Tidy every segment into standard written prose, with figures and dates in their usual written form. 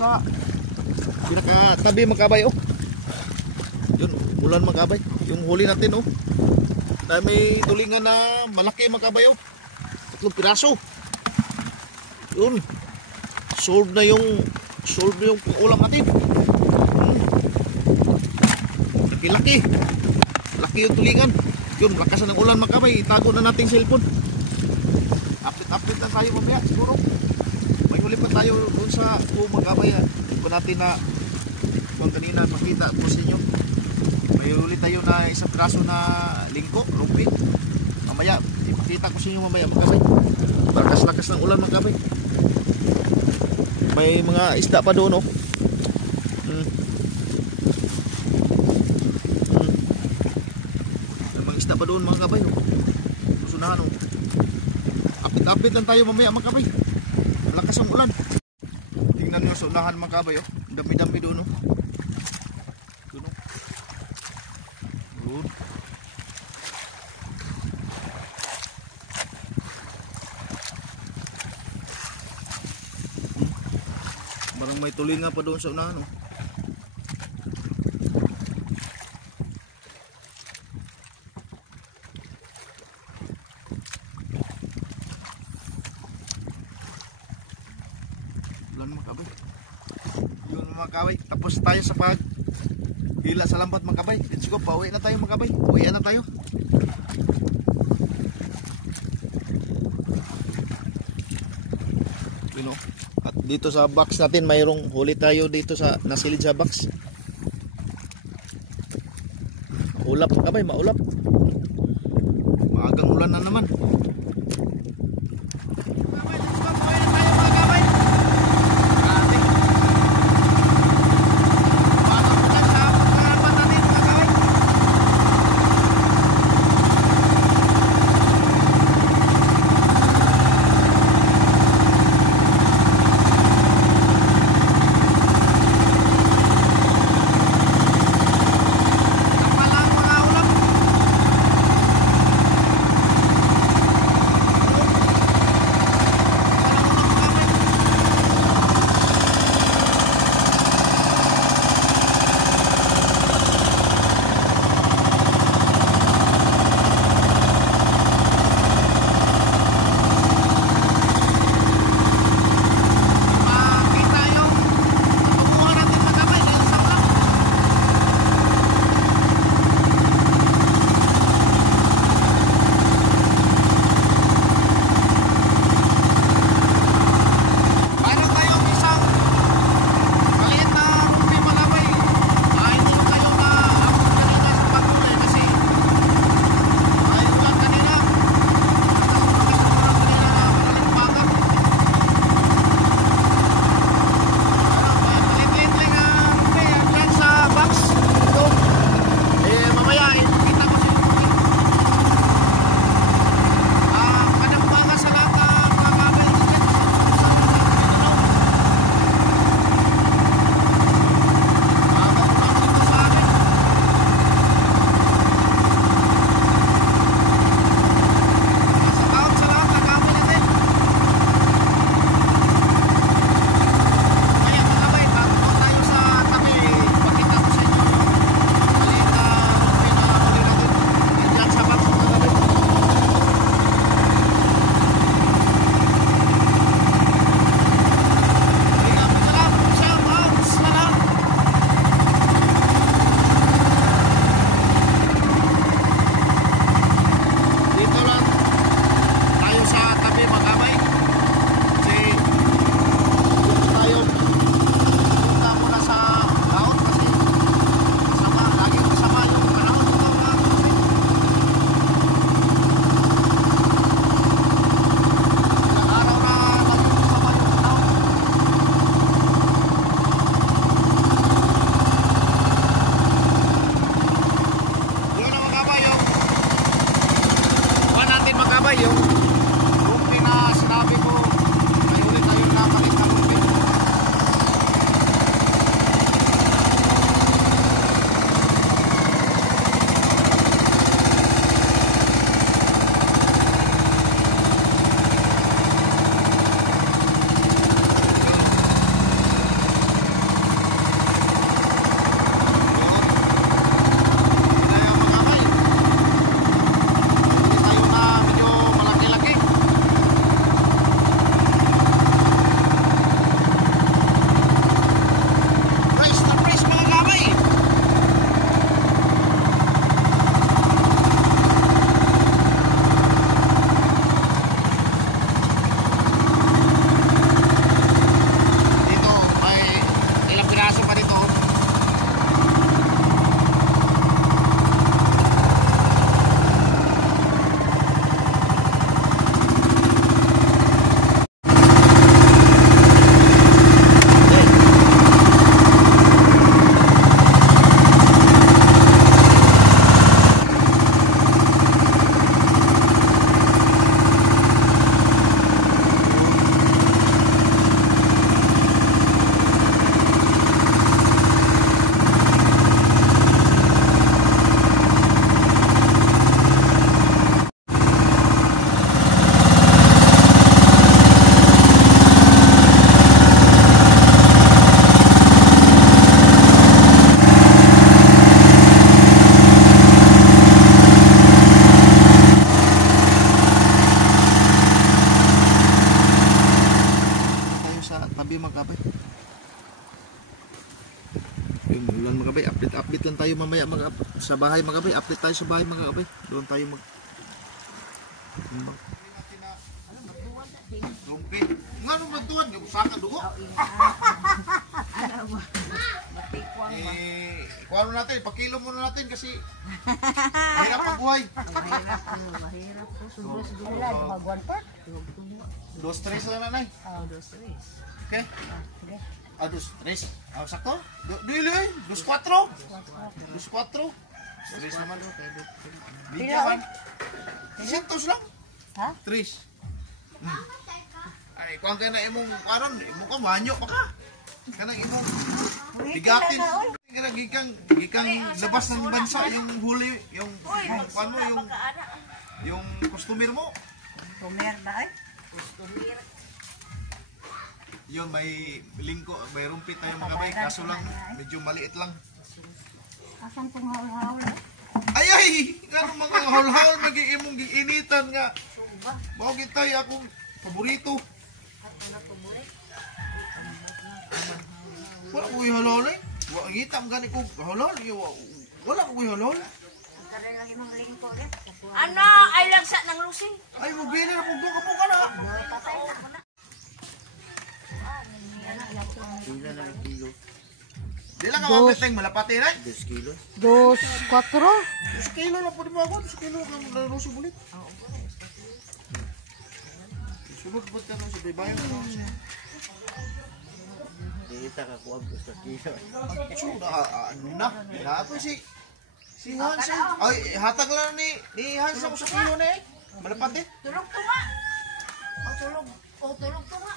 sa pinakatabi mga kabay oh. Yun, ulan mga kabay. Yung huli natin oh. Dahil may tulingan na malaki mga kabay oh. 3 piraso. Yun. Solve na yung ulam natin. Laki-laki. Laki yung tulingan. Yun, lakasan ng ulan mga kabay. Itago na natin cellphone. Update na tayo mamaya siguro. May huli pa tayo dun sa mga kabay. Hindi ko natin na kung kanina makita po sa inyo. May huli tayo na isang piraso na lingko, lumpit. Mamaya, ipakita ko sa inyo mamaya mga kabay. Lakas-lakas ng ulan mga kabay. May mga isda pa doon oh. May mga isda pa doon mga kabay oh. Susunahan oh. Update lang tayo mamaya mga kabay. Lakas ang ulan. Tingnan nyo sa unahan mga kabay oh. Dami-dami doon oh. Doon oh. Doon. Parang may tulinga pa doon sa unahan oh. Ulan mga kabay. Yun mga kabay. Tapos tayo sa pag hila sa lambat mga kabay. Let's go. Pauwi na tayo mga kabay. Pauwian na tayo. You know. At dito sa box natin mayroong huli tayo dito sa nasilid sa box. Maulap mga kabay. Maulap. Maagang ulan na naman. Yung ulan mga kabay, update lang tayo mamaya sa bahay mga kabay. Update tayo sa bahay mga kabay. Doon tayo Lumpi. Nga nung magtuwan, saka dugo. Ikuha mo natin, pakilo muna natin kasi mahirap ang buhay. Mahirap po. Sobra. 2-3 lang nanay. Okay? Ah, 2-3. Ah, sakto? Dili eh. 2-4. 2-4. 3 naman. Bigyan. 100 lang. Ha? 3. Ay, kuha ka na imong karon, imong ka manyo pa ka. Kanang imong bigatin. Gikang labas ng bansa yung huli, yung paano yung customer mo. Tumer na eh. Yun, may lingko, may rumpit tayo mga bay, kaso lang medyo maliit lang. Asan pong haul-haul eh? Ay! Ganun mga haul-haul, mag-iimong giinitan nga. Bawagin tayo akong paborito. Wala ko yung halol eh. Ngita ang gani ko halol. Wala ko yung halol. Ano? Ay lagsa ng lusing. Ay, magbili na po doon ka po ka na. Di lang ka mapiteng malapati na. 2 kilo. 2 kilo lang po di ba ako? 2 kilo lang naluso bulit. Sunod ba't ka nung sa baybayan ka nung siya? Kita ka kuwag sa kilo. Ano na? Nato si Hansel. Ay, hatag lang ni Hansel ako sa kilo na eh. Malapati. Tulog to nga. Tulog to nga.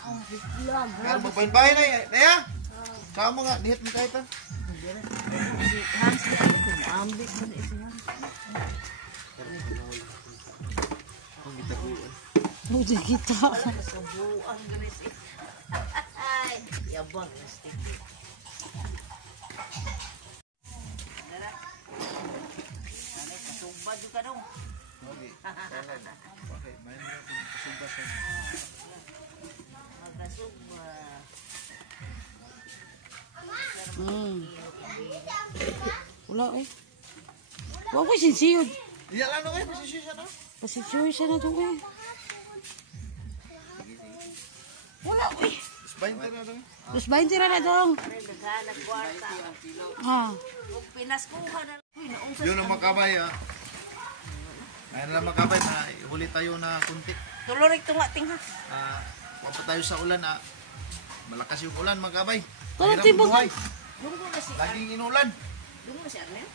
Pero magbahin-bahin na eh. Naya? Saka mo nga, nihit mo tayo ito. Si Hans na ito. Ambis mo na ito yan. Ang gitaguan. Hindi kita. Subuan ganis eh. Ay, yabang. Sticky. Kasubad yung ka dong. Okay. Okay, main mo kung kasubas ka. Magkasubad. Wala eh. Wala ko sinsiyod. Iya lang no kayo, pasisya na. Pasisiyod siya na doon eh. Wala eh. Isbahin tayo na lang. Terus 20 ra na dong. Ay, naghanap kwarta. Ha. Kung pinaskuha na lang. Uy, naungsas Yun ang makabay ha. Ayun lang makabay na huli tayo na kunti. Tulorik tunga ting ha. Wapa tayo sa ulan ha. Malakas yung ulan makabay. Tulog Hirap timbog. buhay. Lungo na si Laging inulan. Lungo na si Arnel.